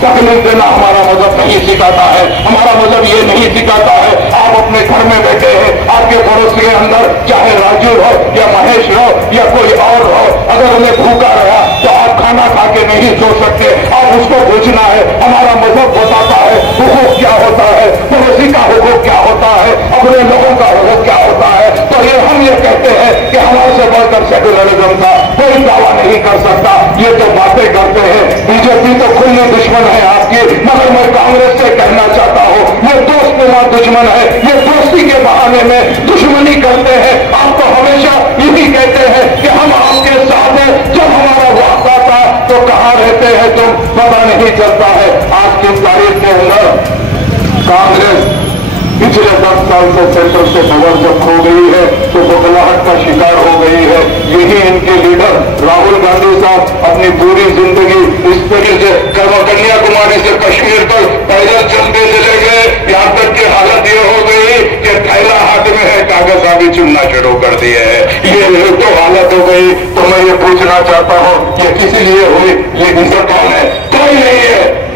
तकलीफ देना हमारा मजहब नहीं सिखाता है। हमारा मजहब ये नहीं सिखाता है आप अपने घर में बैठे हैं, आपके पड़ोस के अंदर चाहे राजू हो या महेश हो या कोई और हो, अगर उन्हें भूखा रहा तो आप खाना खा के नहीं सो सकते, आप उसको पूछना है। हमारा मजहब बताता है हुकूक क्या होता है, पड़ोसी का हुकूक क्या होता है, अपने लोगों का हुकूक क्या होता है। तो हम ये कहते हैं कि हमारे से बढ़कर सेकुलरिज्म का कोई दावा नहीं कर सकता। ये तो बातें करते हैं, बीजेपी तो खुले दुश्मन है आपकी, मगर मैं कांग्रेस से कहना चाहता हूँ ये दोस्त नुमा दुश्मन है, ये दोस्ती के बहाने में दुश्मनी करते हैं। आप तो हमेशा यही कहते हैं कि हम आपके साथ हैं, जब हमारा वक्त आता तो कहाँ रहते हैं तुम, पता नहीं चलता है। आज की तारीख के अंदर कांग्रेस पिछले 10 साल से सेंटर से खबर जब खो गई है तो बदलाहट का शिकार हो गई है। यही इनके लीडर राहुल गांधी साहब अपनी पूरी जिंदगी इस तरह से कन्याकुमारी से कश्मीर तक पैदल चलते चले गए, यहाँ तक की हालत ये हो गई कि थैला हाथ में है, कागज आगे चुनना शुरू कर दिए है। ये तो हालत हो गई। तो मैं ये पूछना चाहता हूँ ये किस लिए हुई, ये दूसरा कौन है? कोई नहीं है।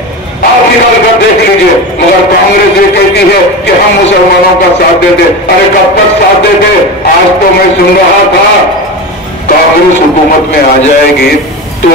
आप निकाल कर देख लीजिए। मगर कांग्रेस ये कहती है कि हम मुसलमानों का साथ देते। अरे कब तक साथ देते? आज तो मैं सुन रहा था कांग्रेस हुकूमत में आ जाएगी तो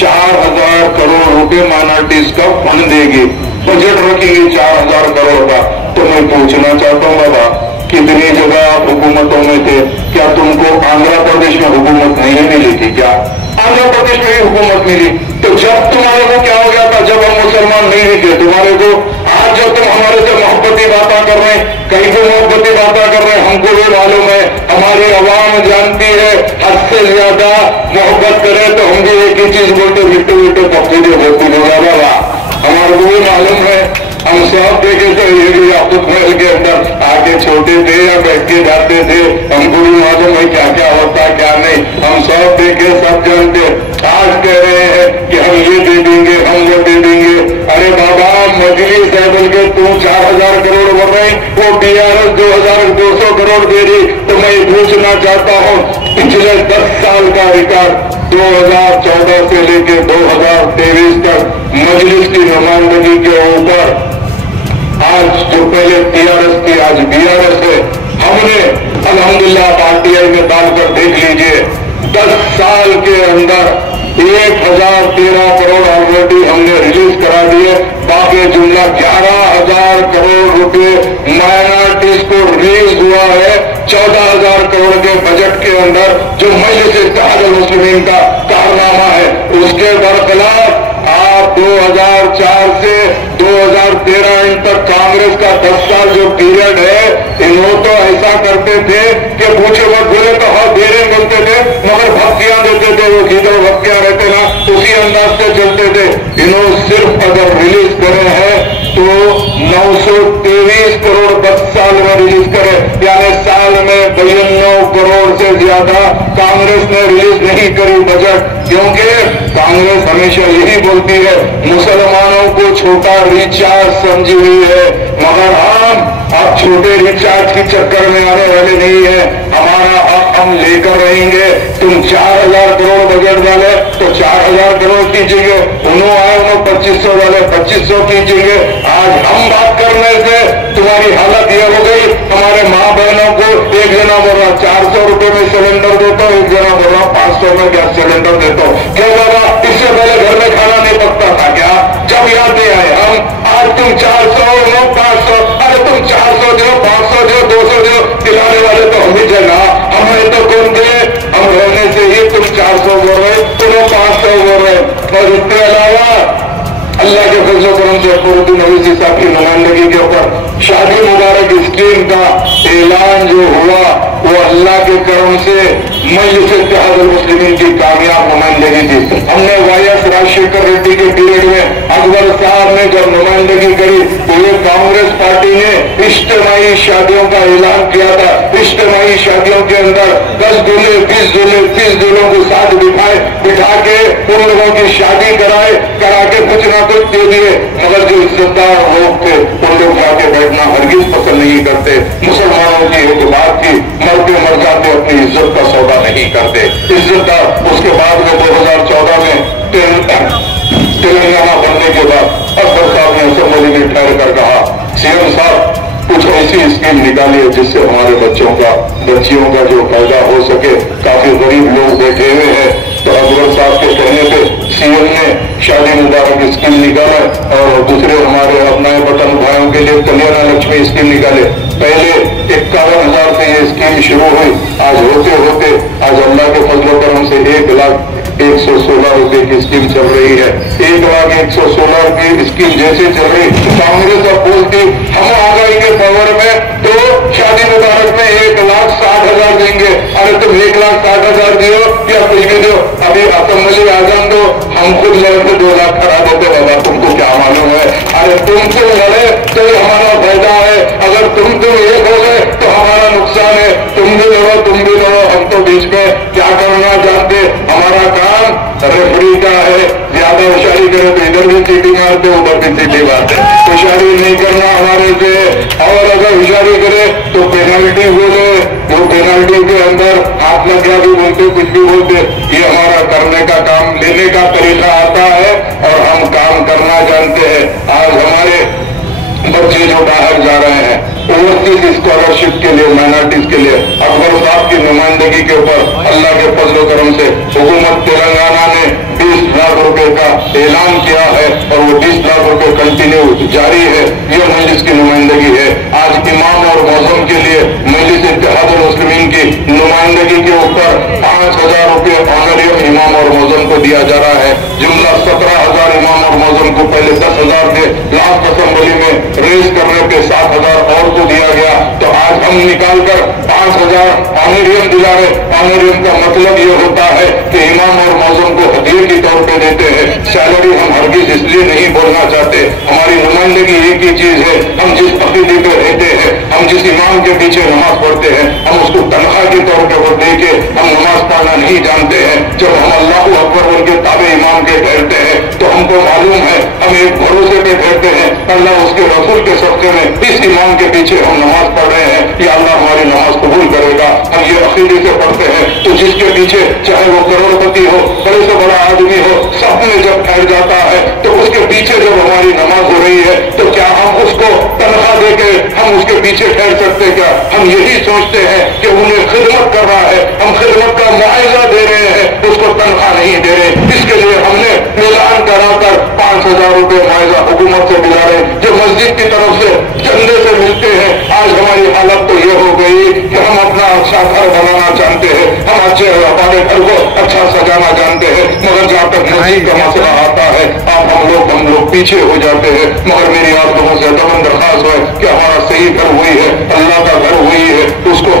4000 करोड़ रुपए माइनॉरिटीज का फंड देगी, बजट रखेगी 4000 करोड़ का। तो मैं पूछना चाहता हूँ बाबा कितनी जगह आप हुकूमतों में थे, क्या तुमको आंध्र प्रदेश में हुकूमत नहीं मिली थी? क्या आंध्र प्रदेश में ही हुकूमत मिली? तो जब तुम्हारे को क्या हो गया था, जब हम मुसलमान नहीं थे तुम्हारे को, आज जब तुम हमारे से मोहब्बती बातें कर रहे हैं, कहीं को मोहब्बती बातें कर रहे हैं, हमको भी मालूम है, हमारी आवाम जानती है हद से ज्यादा मोहब्बत करे तो हम भी एक ही चीज बोलते बिट्टू बिट्टू पप्पी दे बोलती बाबा, हमारे को भी मालूम है। हम सब देखे थे ये भी आपको महल के अंदर आके छोटे थे या बैठ के जाते थे, हमको भी मालूम है क्या क्या होता क्या नहीं, हम सब देखे सब जानते। आज कह रहे हैं कि हम ये दे देंगे हम वो दे देंगे। अरे बाबा मजलिस है बोल के तुम 4000 करोड़ बोल रहे, वो BRS 2200 करोड़ दे रही। तो मैं पूछना चाहता हूँ पिछले 10 साल का रिकॉर्ड 2014 से लेकर 2023 तक मजलिस की नुमाइंदगी के ऊपर आज जो पहले TRS थी आज BRS है, हमने अल्हम्दुलिल्लाह RTI में डालकर देख लीजिए 10 साल के अंदर 1013 करोड़ ऑलरेडी हमने रिलीज करा दिए। बाकी जुमला 11000 करोड़ रुपए माइनॉरिटीज को रिलीज हुआ है 14000 करोड़ के बजट के अंदर, जो मजलिस इत्तेहादुल मुस्लिमीन का कारनामा है। उसके बरखिलाफ आप 2004 से 2013 इन तक कांग्रेस का 10 साल जो पीरियड है, इन्हों तो ऐसा करते थे कि पूछे मत बोले तो हाँ देरे बोलते थे, मगर भक्तियां देते थे, वो जिधर भक्तियां रहते ना उसी अंदाज से चलते थे। इन्हों सिर्फ अगर रिलीज करे हैं तो 923 करोड़ 10 साल में रिलीज करे, यानी साल में 92 करोड़ से ज्यादा कांग्रेस ने रिलीज नहीं करी बजट। क्योंकि कांग्रेस हमेशा यही बोलती है मुसलमानों को छोटा रिचार्ज समझी हुई है, मगर हम अब छोटे रिचार्ज के चक्कर में आने वाले नहीं है। हमारा हक हम लेकर रहेंगे। तुम 4000 करोड़ बजट वाले तो 4000 करोड़ कीजिएगे, उन्होंने आए उन्होंने 2500 वाले 2500 कीजिएगे। आज हम बात करने से तुम्हारी हालत यह हो गई, हमारे माँ बहनों को एक जना बोल रहा 400 रुपए में सिलेंडर देता हूँ, एक जना बोल रहा 500 में गैस सिलेंडर देता हूँ। क्या बाबा इससे पहले घर में खाना नहीं पकता था क्या? जब याद नहीं आए हम, आज तुम 400 लो 500, अरे तुम 400 दो 500 दो 200 दो, दिलाने वाले तो हम ही थे ना, हमें तो कौन थे? हम रहने से ही तुम 400 बोल रहे, तुम 500 बोल रहे। और इसके अलावा अल्लाह के फजल करम से फखरुद्दीन अवीसी साहब की नुमाइंदगी के ऊपर शादी मुबारक स्कीम का ऐलान जो हुआ वो अल्लाह के करम से मजलिस इत्तेहादुल मुस्लिमीन की कामयाब नुमाइंदगी थी। हमने YS राजशेखर रेड्डी के पीरियड में अकबर साहब ने जब नुमाइंदगी करी तो ये कांग्रेस पार्टी ने इज्तिमाई शादियों का ऐलान किया था। इज्तिमाई शादियों के अंदर 10 दूल्हे 20 दूल्हे 30 दूल्हों को साथ बिठा के उन लोगों की शादी करा के कुछ ना कुछ दे दिए। मगर जो इज्जतदार लोग थे उन लोग जाके बैठना हरगिज पसंद नहीं करते। मुसलमानों की एक बात थी, मरते मर जाते अपनी इज्जत का सौदा नहीं करते। इज्जतदार उसके बाद में 2014 में तेलंगाना बनने के बाद निकालिए जिससे हमारे बच्चियों का जो फायदा हो सके। काफी गरीब लोग बैठे हुए हैं, तो अकबर साहब के कहने पे सीएम ने शादी मुबारक स्कीम निकाला और दूसरे हमारे अपने बटन भाइयों के लिए कल्याण लक्ष्मी स्कीम निकाले। पहले 51,000 से ये स्कीम शुरू हुई, आज होते होते आज अल्लाह के फजल करम से 1,01,16 रुपए की स्कीम चल रही है। 1,01,16 की स्कीम जैसे चल रही, कांग्रेस अब बोलती हम आ जाएंगे पावर में तो शादी मुबारक में 1,60,000 देंगे। अरे तुम 1,60,000 दियो या कुछ भी दो, अभी असेंबली आजम दो, हम खुद लड़े तो 2 लाख करा देते। बाबा तुमको क्या मालूम है? अरे तुमको लड़े तो हमारा फायदा है, अगर तुम एक हो गए तो हमारा नुकसान है। तुम भी लड़ो, हम तो बीच में क्या करना जानते। हमारा काम रेफरी का है, ज्यादा होशियारी करे तो इधर भी सीटी मारते, उधर भी सीटी मारते। होशियारी नहीं करना हमारे से, और अगर होशियारी करे तो पेनल्टी बोले, वो पेनल्टी के अंदर हाथ लग गया भी बोलते, कुछ भी बोलते। ये हमारा करने का काम, लेने का तरीका आता है और हम काम करना जानते हैं। आज हमारे बच्चे जो बाहर जा रहे हैं ओवरसीज स्कॉलरशिप के लिए, माइनॉरिटीज के लिए, अकबर साहब की नुमाइंदगी के ऊपर अल्लाह के फजल करम से हुकूमत तेलंगाना ने 20 लाख रुपए का ऐलान किया है और वो 20 लाख रुपए कंटिन्यू जारी है। ये मजलिस की नुमाइंदगी है। आज इमाम और मौसम के लिए मजलिस इत्तेहादुल मुस्लिमीन की नुमाइंदगी के ऊपर 5,000 रुपए ऑनरियम इमाम और मौसम को दिया जा रहा है। जुमला 17,000 इमाम और मौसम को पहले 10,000 थे, लास्ट असेंबली में रेज करने पे 7,000 और को दिया गया। तो आज हम निकाल कर 5,000 ऑनरियम दिला रहे। ऑनरियम का मतलब ये होता है कि इमाम और मौसम को हदिये के तौर पे देते हैं। सैलरी हम हरगिज इसलिए नहीं बोलना चाहते। हमारी नुमाइंदगी एक ही चीज है, हम जिस अकीदे पे रहते हैं, हम जिस इमाम के पीछे नमाज पढ़ते हैं, हम उसको तनख्वाह के तौर पे दे के हम नमाज पढ़ना नहीं जानते हैं। जब हम अल्लाहु अकबर उनके ताबे इमाम के ठहरते हैं तो हमको मालूम है हम एक भरोसे पे ठहरते हैं, अल्लाह उसके रसूल के सबके में इस इमाम के पीछे हम नमाज पढ़ रहे हैं, या अल्लाह हमारी नमाज कबूल करेगा। हम ये अकीदे से पढ़ते हैं। तो जिसके पीछे चाहे वो करोड़पति हो, बड़े से बड़ा आदमी हो, सब में जब ठहर जाता है तो उसके पीछे जब हमारी नमाज हो रही है तो क्या हम उसको तनख्वाह दे के हम उसके पीछे ठहर सकते? क्या हम यही सोचते हैं कि उन्हें खिदमत कर रहा है, हम खिदमत का मुआवजा दे रहे हैं, उसको तनख्वाह नहीं दे रहे। इसके लिए हमने ऐलान कराकर 5,000 रुपए मुआवजा हुकूमत से दिला रहे जो मस्जिद की तरफ से चंदे से मिलते हैं। आज हमारी हालत तो ये हो गई कि हम अपना अच्छा घर बनाना चाहते हैं, हम अच्छे हमारे घर को अच्छा सजाना जानते हैं, मगर जहाँ तक मस्जिद का मसला आता है हम लोग पीछे हो जाते हैं। मगर मेरी आप लोगों से दमन दरखास्त है कि हमारा सही घर वही है, अल्लाह का घर वही है, उसको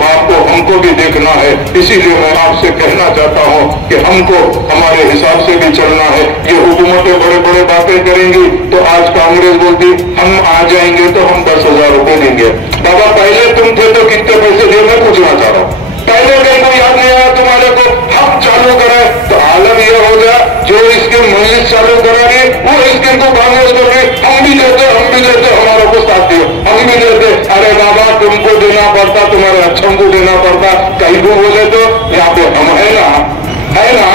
हमको भी देखना है। इसीलिए मैं आपसे कहना चाहता हूँ कि हमको हमारे हिसाब से भी चलना है। ये हुकूमतें बड़े बड़े बातें करेंगी तो आज कांग्रेस बोलती हम आ जाएंगे तो हम 10,000 रुपए देंगे। बाबा पहले तुम थे तो कितने पैसे दिए? मैं पूछना चाह रहा हूँ। पहले कहीं को याद नहीं आया तुम्हारे को? हम चालू करें तो आलम यह हो गया जो इसके मजलिस चालू करानी वो इसके को कांग्रेस को हम भी देते हमारे को साथ दियो, हम भी देते। अरे बाबा तुमको देना पड़ता, तुम्हारे अच्छों को देना पड़ता। कहीं को बोले तो यहाँ पे हम है ना।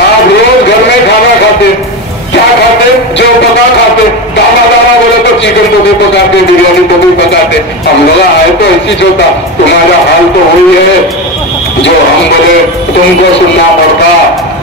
आप रोज घर में खाना खाते, क्या खाते? जो पका खाते। दाना बोले तो चिकन को भी पकाते, बिरयानी को भी पकाते। हम लोग आए तो ऐसी होता। तुम्हारा हाल तो वही है जो हम बोले तुमको सुनना पड़ता।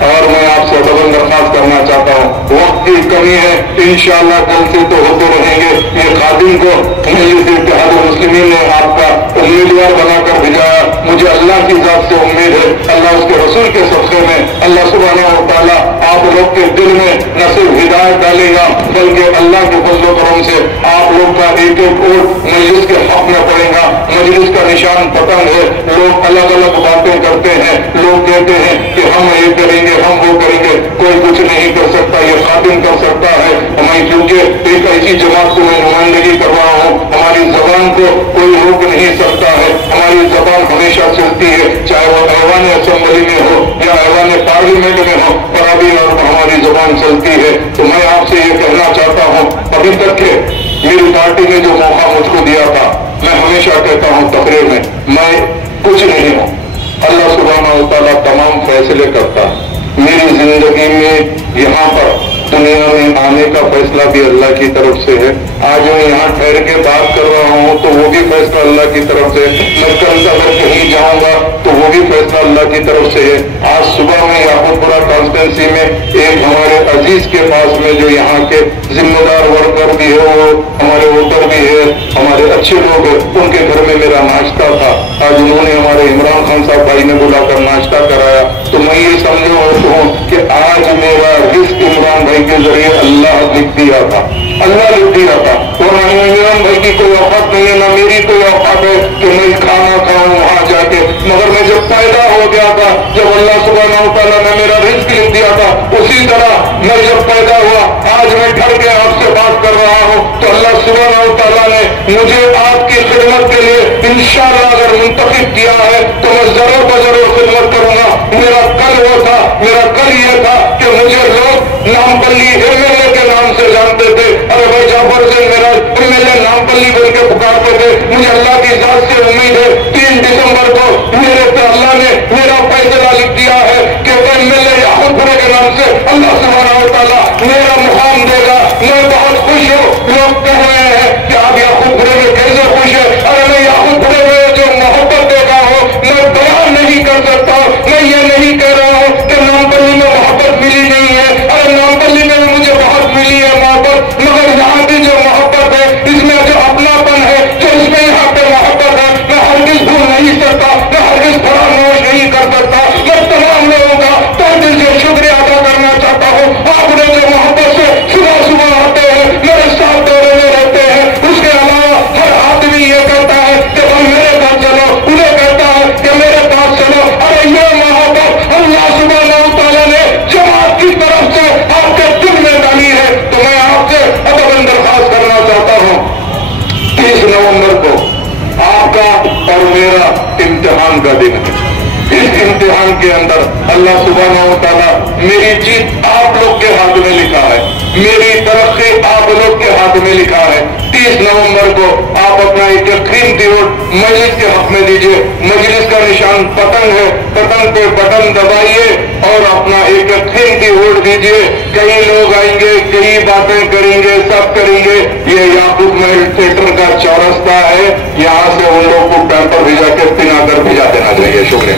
और मैं आपसे दबन दरखास्त करना चाहता हूँ, वक्त की कमी है, इंशाअल्लाह कल से तो होते रहेंगे। ये खादिम को मजलिस इत्तेहादुल मुस्लिमीन ने आपका उम्मीदवार बनाकर भेजा। मुझे अल्लाह की जात से उम्मीद है, अल्लाह उसके रसूल के सबसे में अल्लाह सुब्हानहू व तआला आप लोग के दिल में न सिर्फ हिदायत डालेगा बल्कि अल्लाह के फजल करम से आप लोग का एक वोट मजलिस के हक में पड़ेगा। मजलिस का निशान पतंग है। लोग अलग अलग बातें करते हैं, लोग कहते हैं कि हम ये करेंगे, हम वो करेंगे। कोई कुछ नहीं कर सकता, ये खातिम कर सकता है। मैं क्योंकि एक ऐसी जमात को मैं नुमाइंदगी कर रहा हूँ, हमारी जबान को कोई रोक नहीं सकता है। हमारी जबान हमेशा चलती है, चाहे वो ऐवान असेंबली में हो या ऐवान पार्लियामेंट में हो, पर अभी और हमारी जबान चलती है। तो मैं आपसे ये कहना चाहता हूँ, अभी तक के मेरी पार्टी ने जो मौका मुझको दिया था, मैं हमेशा कहता हूँ तकरीर में मैं कुछ नहीं हूँ, अल्लाह सुब्हानहू व तआला तमाम फैसले करता है। मेरी जिंदगी में यहाँ पर दुनिया में आने का फैसला भी अल्लाह की तरफ से है। आज मैं यहाँ ठहर के बात कर रहा हूँ तो वो भी फैसला अल्लाह की तरफ से। मैं कल अगर कहीं जाऊंगा तो वो भी फैसला अल्लाह की तरफ से है। आज सुबह में याकूबपुरा कॉन्स्टिट्यूंसी में एक हमारे अजीज के पास में जो यहाँ के जिम्मेदार वर्कर भी है, वो हमारे वोटर भी है, हमारे अच्छे लोग हैं, उनके घर में मेरा नाश्ता था। आज उन्होंने हमारे इमरान खान साहब भाई ने बुलाकर नाश्ता कराया। तो मैं ये समझो हूँ कि आज मेरा रिस्क इमरान भाई के जरिए अल्लाह लिख दिया था, अल्लाह लिख दिया था। और इमरान भाई की कोई औकात नहीं है, ना मेरी कोई औकात है कि मैं खाना खाऊं वहां जाके। मगर मैं जब पैदा हो गया था, जब अल्लाह सुब्हानहू तआला ने मेरा रिस्क लिख दिया था, उसी तरह मैं जब पैदा हुआ, आज मैं ठहर के आपसे बात कर रहा हूँ तो अल्लाह सुब्हानहू तआला ने मुझे आपकी खिदमत के लिए इंशाअल्लाह अगर मुंतखब किया है तो मैं जरूर बजरूर खिदमत करूंगा। मेरा कल वो था, मेरा कल ये था कि मुझे लोग नामपल्ली एमएलए के नाम से जानते थे। अरे भाई जाफर से मेरा एमएलए नामपल्ली बोल के पुकारते थे। मुझे अल्लाह की जात से उम्मीद है 3 दिसंबर को मेरे पे अल्लाह ने मेरा फैसला लिख दिया है कि एमएलए याकूबपुरा के नाम से अल्लाह सुब्हानहू तआला मेरा मुकाम देगा। मैं बहुत खुश हूँ। लोग कह रहे हैं कि आप याकूबपुरे में कैसे खुश है? अरे मैं याकूबपुरे में जो मोहब्बत देखा हो मैं बयान नहीं कर सकता। मैं ये नहीं कह रहा हूँ कि नामपल्ली में मोहब्बत मिली नहीं है। अरे नामपल्ली में मुझे बहुत मिली है मोहब्बत, मगर यहाँ की जो मोहब्बत है, इसमें जो अपनापन है, जो इसमें यहाँ पे मोहब्बत है, मैं हरगिज भूल नहीं सकता, मैं हरगिज फरामोश नहीं कर सकता। मैं तमाम लोगों का तहे दिल से शुक्रिया अदा करना चाहता हूँ। आपने जो मोहब्बत से सुबह सुबह आते हैं, मेरे साथ दौरे में रहते हैं। उसके अलावा हर आदमी ये कहता है कि तुम मेरे पास चलो, उन्हें कहता है कि मेरे पास चलो। अरे ये मोहब्बत अल्लाह सुब्हानहू तआला ने जमात की तरफ से आपके दिल में डाली है। तो मैं आपसे अदबन दरख्वास्त करना चाहता हूँ, 30 नवंबर को आपका और मेरा इम्तिहान का दिन है। इस इम्तिहान के अंदर अल्लाह सुब्हानहू तआला मेरी जीत आप लोग के हाथ में लिखा है, मेरी तरक्की आप लोग के हाथ में लिखा है। 30 नवंबर को आप अपना एक कीमती वोट मजलिस के हक में दीजिए। मजलिस का निशान पतंग है, पतंग पे बटन दबाइए और अपना एक कीमती वोट दीजिए। कई लोग आएंगे, कई बातें करेंगे, सब करेंगे। ये याकूब महल थिएटर का चौरस्ता है, यहाँ से उन लोगों को पेपर भिजा के पिनाकर भिजा देना चाहिए। शुक्रिया।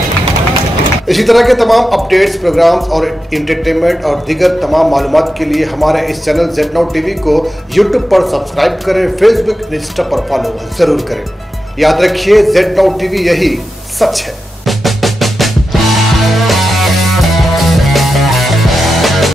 इसी तरह के तमाम अपडेट्स, प्रोग्राम्स और एंटरटेनमेंट और दीगर तमाम मालूमात के लिए हमारे इस चैनल ZNOW TV को YouTube पर सब्सक्राइब करें, फेसबुक, इंस्टा पर फॉलो जरूर करें। याद रखिए ZNOW TV यही सच है।